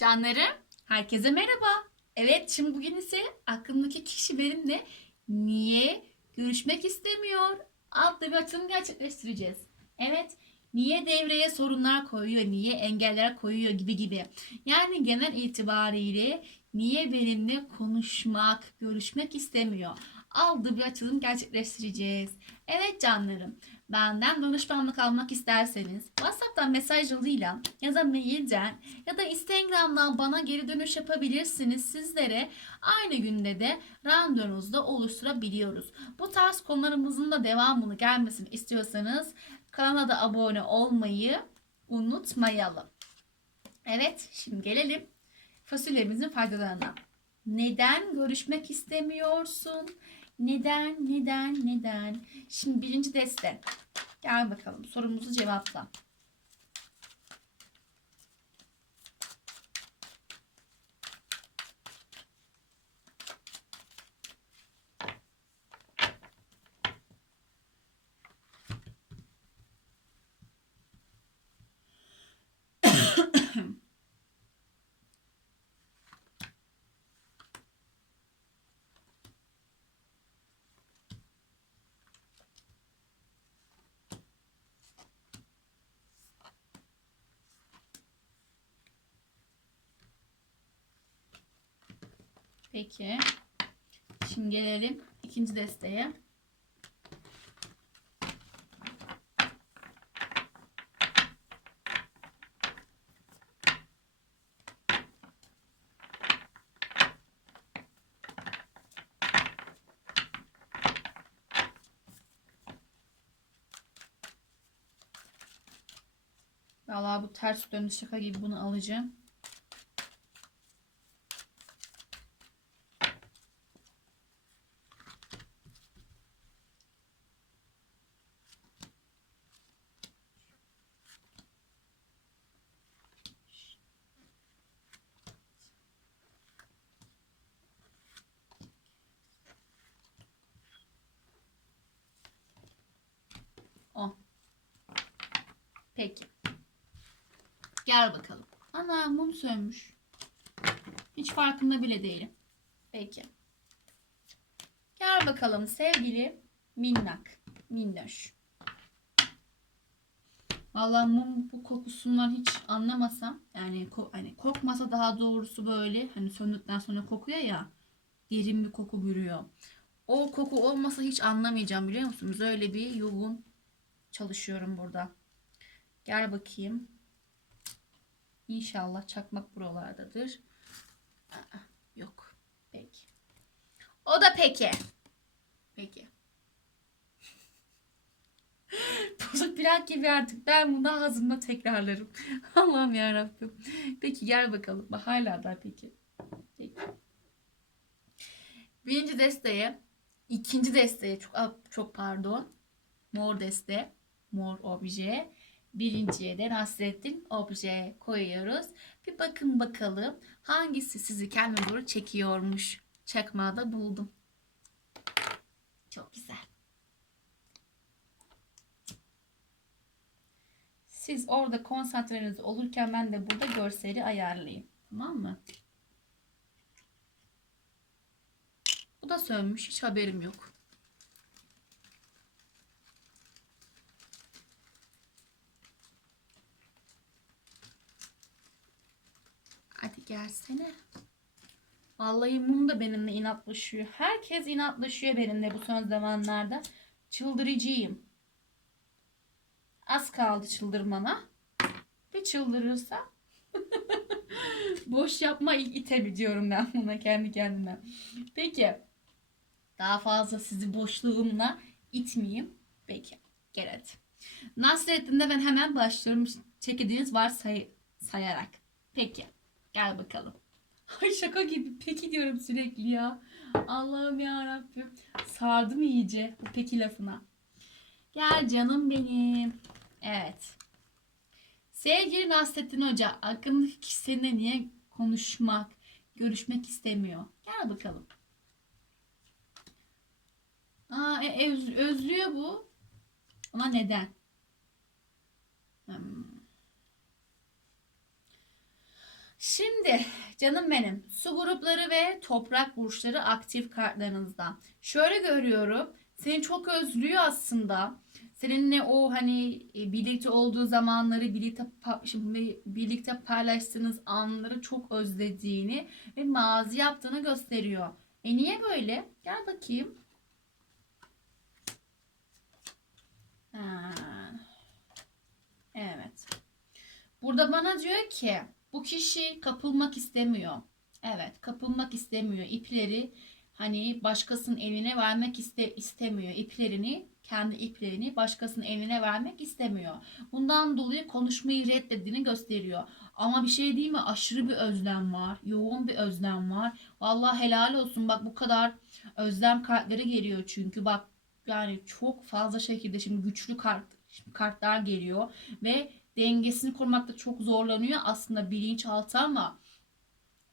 Canlarım, herkese merhaba. Evet, şimdi bugün ise aklımdaki kişi benimle niye görüşmek istemiyor adlı bir açılım gerçekleştireceğiz. Evet, niye devreye sorunlar koyuyor, niye engeller koyuyor gibi gibi. Yani genel itibariyle niye benimle konuşmak, görüşmek istemiyor adlı bir açılım gerçekleştireceğiz. Evet canlarım, benden danışmanlık almak isterseniz WhatsApp'tan mesaj yoluyla ya da mailden ya da Instagram'dan bana geri dönüş yapabilirsiniz. Sizlere aynı günde de randevunuzu da oluşturabiliyoruz. Bu tarz konularımızın da devamını gelmesini istiyorsanız kanala da abone olmayı unutmayalım. Evet şimdi gelelim fasulyemizin faydalarına. Neden görüşmek istemiyorsun? Neden, neden, neden? Şimdi birinci deste. Gel bakalım sorumuzu cevapla. Peki. Şimdi gelelim ikinci desteğe. Vallahi bu ters dönüş şaka gibi bunu alacağım. O. Peki. Gel bakalım. Ana mum sönmüş. Hiç farkında bile değilim. Peki. Gel bakalım sevgili minnak, minnoş. Vallahi mum bu kokusundan hiç anlamasam yani ko- hani kokmasa daha doğrusu böyle hani söndükten sonra kokuyor ya derin bir koku bürüyor. O koku olmasa hiç anlamayacağım biliyor musunuz? Öyle bir yoğun çalışıyorum burada. Gel bakayım. İnşallah çakmak buralardadır. Aa, yok. Peki. O da peki. Peki. Bozuk plak gibi artık. Ben bunu ağzımda tekrarlarım. Allah'ım yarabbim. Peki gel bakalım. Bak hala da peki. Peki. Birinci desteğe, ikinci desteğe çok çok pardon. Mor deste, mor obje. Birinciye de Nasrettin obje koyuyoruz. Bir bakın bakalım hangisi sizi kendine doğru çekiyormuş. Çakmağı da buldum. Çok güzel. Siz orada konsantreniz olurken ben de burada görseli ayarlayayım. Tamam mı? Bu da sönmüş. Hiç haberim yok. Hadi gelsene. Vallahi mum da benimle inatlaşıyor. Herkes inatlaşıyor benimle bu son zamanlarda. Çıldırıcıyım. Az kaldı çıldırmana. Bir çıldırırsa boş yapma itemi diyorum ben buna kendi kendime. Peki. Daha fazla sizi boşluğumla itmeyeyim. Peki. Gel hadi. Nasrettin'de ben hemen başlıyorum. Çekildiğiniz var say sayarak. Peki. Gel bakalım. Ay şaka gibi. Peki diyorum sürekli ya. Allah'ım ya Rabbim. Sardım iyice bu peki lafına. Gel canım benim. Evet. Sevgili Nasrettin Hoca, aklındaki kişi seninle niye konuşmak, görüşmek istemiyor? Gel bakalım. Aa, e, öz- özlüyor bu. Ama neden? Hmm. Şimdi canım benim su grupları ve toprak burçları aktif kartlarınızda. Şöyle görüyorum. Seni çok özlüyor aslında. Seninle o hani e, birlikte olduğu zamanları birlikte şimdi birlikte paylaştığınız anları çok özlediğini ve mazi yaptığını gösteriyor. E niye böyle? Gel bakayım. Ha. Evet. Burada bana diyor ki bu kişi kapılmak istemiyor. Evet, kapılmak istemiyor. İpleri hani başkasının eline vermek iste istemiyor. İplerini, kendi iplerini başkasının eline vermek istemiyor. Bundan dolayı konuşmayı reddettiğini gösteriyor. Ama bir şey değil mi? Aşırı bir özlem var. Yoğun bir özlem var. Vallahi helal olsun. Bak bu kadar özlem kartları geliyor çünkü. Bak yani çok fazla şekilde şimdi güçlü kart kartlar geliyor ve dengesini kurmakta çok zorlanıyor aslında bilinçaltı ama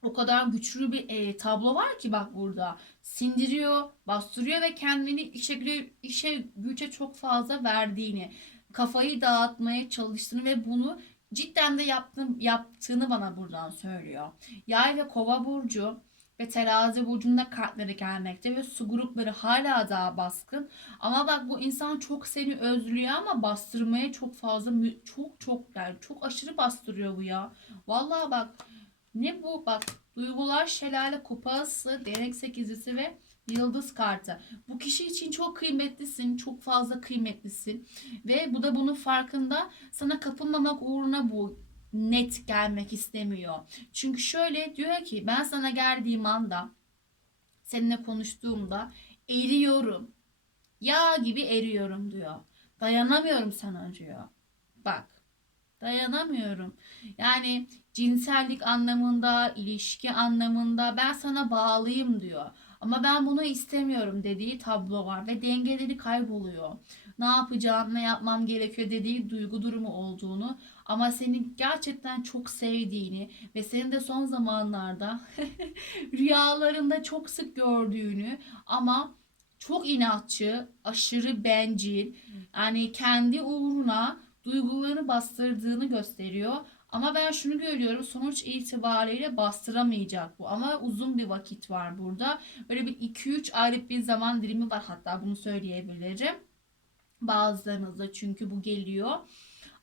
o kadar güçlü bir e, tablo var ki bak burada. Sindiriyor, bastırıyor ve kendini işe, işe güce çok fazla verdiğini, kafayı dağıtmaya çalıştığını ve bunu cidden de yaptığını, yaptığını bana buradan söylüyor. Yay ve kova burcu ve terazi burcunda kartları gelmekte ve su grupları hala daha baskın. Ama bak bu insan çok seni özlüyor ama bastırmaya çok fazla çok çok yani çok aşırı bastırıyor bu ya. Vallahi bak ne bu bak duygular şelale kupası değnek sekizlisi ve yıldız kartı. Bu kişi için çok kıymetlisin, çok fazla kıymetlisin ve bu da bunun farkında. Sana kapılmamak uğruna bu net gelmek istemiyor. Çünkü şöyle diyor ki ben sana geldiğim anda seninle konuştuğumda eriyorum. Yağ gibi eriyorum diyor. Dayanamıyorum sana diyor. Bak dayanamıyorum. Yani cinsellik anlamında, ilişki anlamında ben sana bağlıyım diyor. Ama ben bunu istemiyorum dediği tablo var ve dengeleri kayboluyor. Ne yapacağım, ne yapmam gerekiyor dediği duygu durumu olduğunu ama seni gerçekten çok sevdiğini ve senin de son zamanlarda rüyalarında çok sık gördüğünü ama çok inatçı, aşırı bencil, yani kendi uğruna duygularını bastırdığını gösteriyor. Ama ben şunu görüyorum sonuç itibariyle bastıramayacak bu. Ama uzun bir vakit var burada. Böyle bir 2-3 aylık bir zaman dilimi var hatta bunu söyleyebilirim. Bazılarınızda çünkü bu geliyor.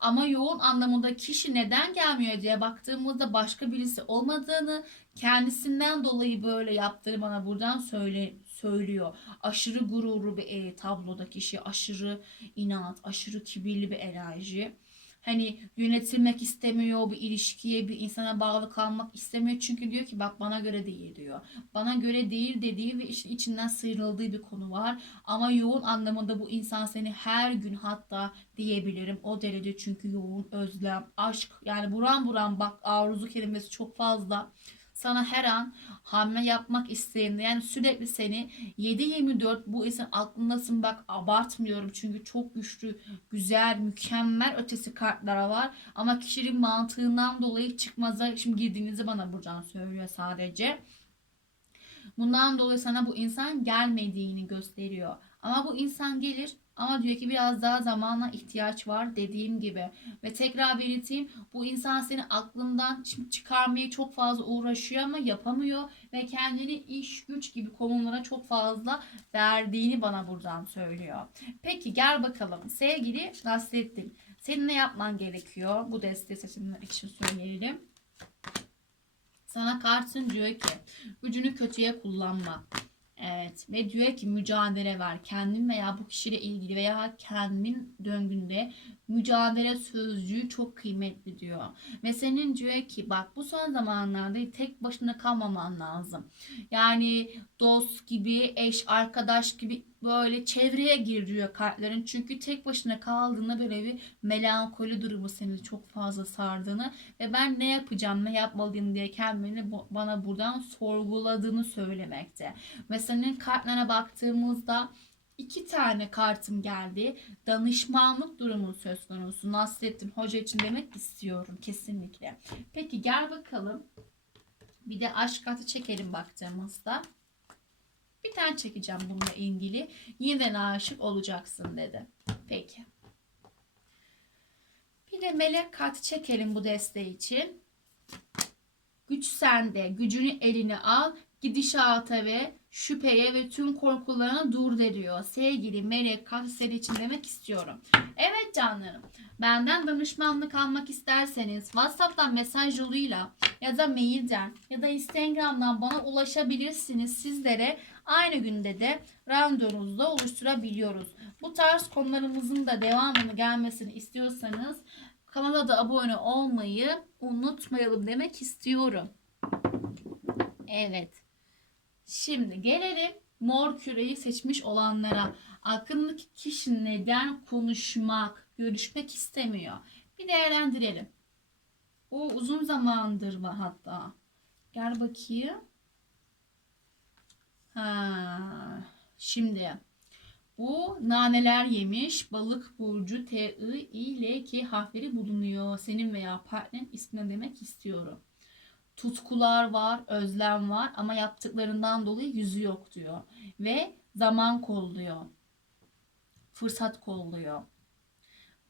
Ama yoğun anlamında kişi neden gelmiyor diye baktığımızda başka birisi olmadığını, kendisinden dolayı böyle yaptığı bana buradan söyle söylüyor. Aşırı gururlu bir e, tabloda kişi, aşırı inat, aşırı kibirli bir enerji. Hani yönetilmek istemiyor bir ilişkiye, bir insana bağlı kalmak istemiyor. Çünkü diyor ki bak bana göre değil diyor. Bana göre değil dediği ve işin içinden sıyrıldığı bir konu var. Ama yoğun anlamında bu insan seni her gün hatta diyebilirim. O derece çünkü yoğun özlem, aşk yani buran buran bak arzu kelimesi çok fazla sana her an hamle yapmak isteğinde yani sürekli seni 7-24 bu insan aklındasın bak abartmıyorum çünkü çok güçlü güzel mükemmel ötesi kartlar var ama kişinin mantığından dolayı çıkmaza şimdi girdiğinizi bana buradan söylüyor sadece. Bundan dolayı sana bu insan gelmediğini gösteriyor. Ama bu insan gelir ama diyor ki biraz daha zamana ihtiyaç var dediğim gibi. Ve tekrar belirteyim bu insan seni aklından çıkarmaya çok fazla uğraşıyor ama yapamıyor. Ve kendini iş güç gibi konumlara çok fazla verdiğini bana buradan söylüyor. Peki gel bakalım sevgili Nasrettin. Senin ne yapman gerekiyor? Bu desteği seçimler için söyleyelim. Sana kartın diyor ki gücünü kötüye kullanma. Evet ve diyor ki mücadele ver. Kendin veya bu kişiyle ilgili veya kendin döngünde mücadele sözcüğü çok kıymetli diyor. Ve senin diyor ki bak bu son zamanlarda tek başına kalmaman lazım. Yani dost gibi, eş, arkadaş gibi böyle çevreye giriyor kartların. Çünkü tek başına kaldığında böyle bir melankoli durumu seni çok fazla sardığını ve ben ne yapacağım, ne yapmalıyım diye kendini bana buradan sorguladığını söylemekte. Ve senin kartlarına baktığımızda iki tane kartım geldi. Danışmanlık durumu söz konusu. Nasrettin Hoca için demek istiyorum kesinlikle. Peki gel bakalım. Bir de aşk kartı çekelim baktığımızda. Bir tane çekeceğim bununla ilgili. Yeniden aşık olacaksın dedi. Peki. Bir de melek kartı çekelim bu desteği için. Güç sende. Gücünü eline al. Gidişata ve şüpheye ve tüm korkularına dur diyor. Sevgili melek kalp için demek istiyorum. Evet canlarım. Benden danışmanlık almak isterseniz WhatsApp'tan mesaj yoluyla ya da mailden ya da Instagram'dan bana ulaşabilirsiniz. Sizlere aynı günde de randevunuzu da oluşturabiliyoruz. Bu tarz konularımızın da devamını gelmesini istiyorsanız kanala da abone olmayı unutmayalım demek istiyorum. Evet. Şimdi gelelim mor küreyi seçmiş olanlara. Aklındaki kişi neden konuşmak, görüşmek istemiyor? Bir değerlendirelim. O uzun zamandır var hatta. Gel bakayım. Ha, şimdi bu naneler yemiş balık burcu T, I, I, L, K harfleri bulunuyor. Senin veya partnerin ismini demek istiyorum. Tutkular var, özlem var ama yaptıklarından dolayı yüzü yok diyor. Ve zaman kolluyor. Fırsat kolluyor.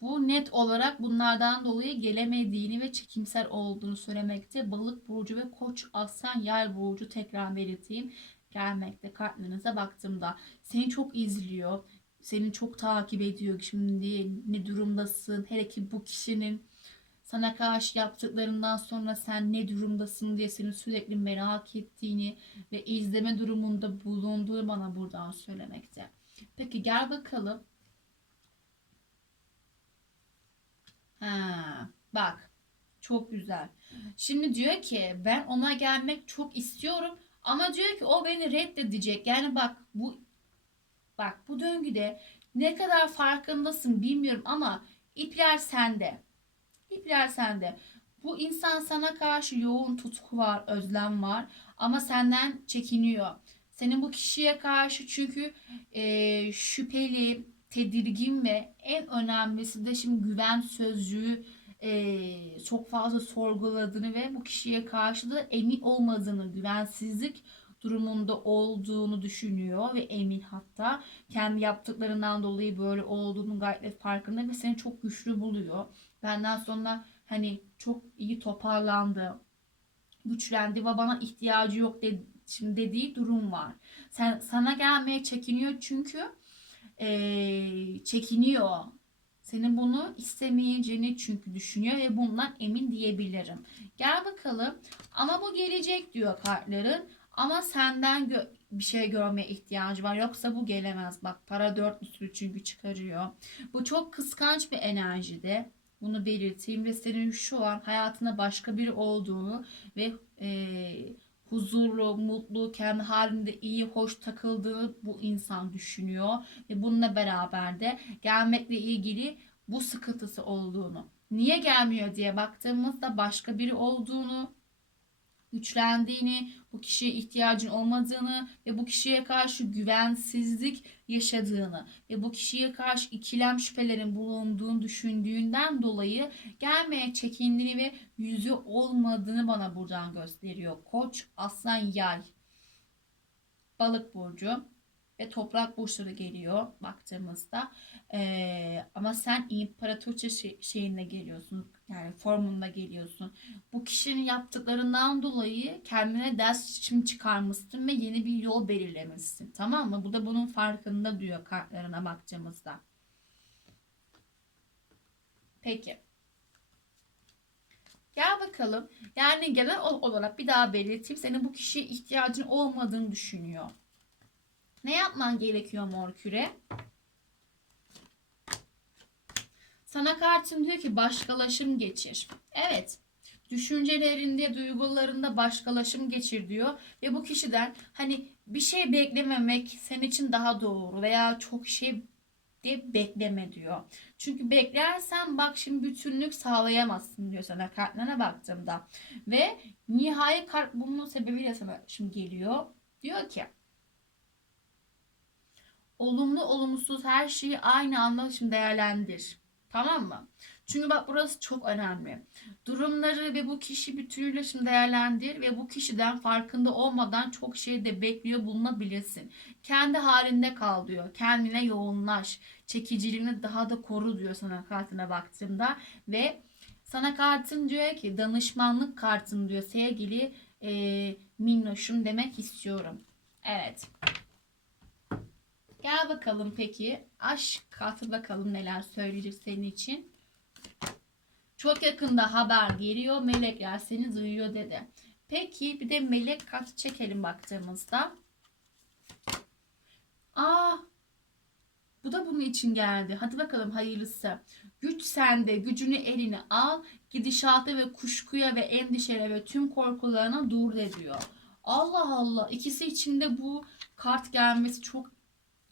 Bu net olarak bunlardan dolayı gelemediğini ve çekimsel olduğunu söylemekte. Balık burcu ve koç aslan yay burcu tekrar belirteyim gelmekte kartlarınıza baktığımda. Seni çok izliyor. Seni çok takip ediyor. Şimdi ne durumdasın? Hele ki bu kişinin sana karşı yaptıklarından sonra sen ne durumdasın diye seni sürekli merak ettiğini ve izleme durumunda bulunduğunu bana buradan söylemekte. Peki gel bakalım. Ha, bak çok güzel. Şimdi diyor ki ben ona gelmek çok istiyorum ama diyor ki o beni reddedecek. Yani bak bu bak bu döngüde ne kadar farkındasın bilmiyorum ama ipler sende. İpler sende. Bu insan sana karşı yoğun tutku var, özlem var ama senden çekiniyor. Senin bu kişiye karşı çünkü e, şüpheli, tedirgin ve en önemlisi de şimdi güven sözcüğü e, çok fazla sorguladığını ve bu kişiye karşı da emin olmadığını, güvensizlik durumunda olduğunu düşünüyor ve emin hatta kendi yaptıklarından dolayı böyle olduğunu gayet farkında ve seni çok güçlü buluyor. Benden sonra hani çok iyi toparlandı, güçlendi ve bana ihtiyacı yok dedi, şimdi dediği durum var. Sen sana gelmeye çekiniyor çünkü ee, çekiniyor. Senin bunu istemeyeceğini çünkü düşünüyor ve bundan emin diyebilirim. Gel bakalım. Ama bu gelecek diyor kartların. Ama senden bir şey görmeye ihtiyacı var. Yoksa bu gelemez. Bak para dörtlüsü çünkü çıkarıyor. Bu çok kıskanç bir enerjide. Bunu belirteyim ve senin şu an hayatında başka biri olduğunu ve e, huzurlu, mutlu, kendi halinde iyi, hoş takıldığını bu insan düşünüyor. Ve bununla beraber de gelmekle ilgili bu sıkıntısı olduğunu. Niye gelmiyor diye baktığımızda başka biri olduğunu, güçlendiğini, bu kişiye ihtiyacın olmadığını ve bu kişiye karşı güvensizlik yaşadığını ve bu kişiye karşı ikilem şüphelerin bulunduğunu düşündüğünden dolayı gelmeye çekindiğini ve yüzü olmadığını bana buradan gösteriyor. Koç, aslan, yay, balık burcu ve toprak burçları geliyor baktığımızda. Ee, ama sen imparatorça şey, şeyinde geliyorsun. Yani formunda geliyorsun. Bu kişinin yaptıklarından dolayı kendine ders için çıkarmışsın ve yeni bir yol belirlemişsin. Tamam mı? Bu da bunun farkında diyor kartlarına baktığımızda. Peki. Gel bakalım. Yani genel olarak bir daha belirteyim. Senin bu kişiye ihtiyacın olmadığını düşünüyor. Ne yapman gerekiyor mor küre? Sana kartım diyor ki başkalaşım geçir. Evet. Düşüncelerinde, duygularında başkalaşım geçir diyor. Ve bu kişiden hani bir şey beklememek senin için daha doğru veya çok şey de bekleme diyor. Çünkü beklersen bak şimdi bütünlük sağlayamazsın diyor sana kartlarına baktığımda. Ve nihai kart bunun sebebiyle sana şimdi geliyor. Diyor ki olumlu olumsuz her şeyi aynı anda şimdi değerlendir. Tamam mı? Çünkü bak burası çok önemli. Durumları ve bu kişi bütünüyle şimdi değerlendir ve bu kişiden farkında olmadan çok şey de bekliyor bulunabilirsin. Kendi halinde kal diyor. Kendine yoğunlaş. Çekiciliğini daha da koru diyor sana kartına baktığımda ve Sana kartın diyor ki danışmanlık kartın diyor sevgili e, minnoşum demek istiyorum. Evet. Gel bakalım peki. Aşk kartı bakalım neler söyleyecek senin için. Çok yakında haber geliyor. Melekler seni duyuyor dedi. Peki bir de melek kartı çekelim baktığımızda. Aa, bu da bunun için geldi. Hadi bakalım hayırlısı. Güç sende, gücünü eline al. Gidişata ve kuşkuya ve endişeye ve tüm korkularına dur de diyor. Allah Allah. İkisi içinde bu kart gelmesi çok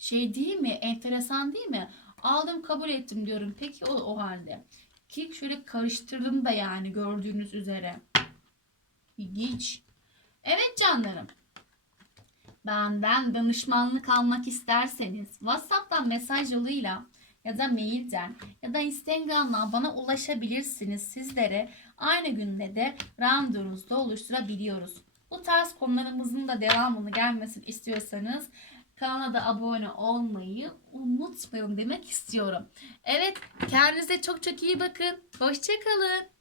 şey değil mi? Enteresan değil mi? Aldım kabul ettim diyorum. Peki o, o halde. Ki şöyle karıştırdım da yani gördüğünüz üzere. İlginç. Evet canlarım. Benden danışmanlık almak isterseniz WhatsApp'tan mesaj yoluyla ya da mailden ya da Instagram'dan bana ulaşabilirsiniz. Sizlere aynı günde de randevunuzda oluşturabiliyoruz. Bu tarz konularımızın da devamını gelmesini istiyorsanız kanala da abone olmayı unutmayın demek istiyorum. Evet kendinize çok çok iyi bakın. Hoşçakalın.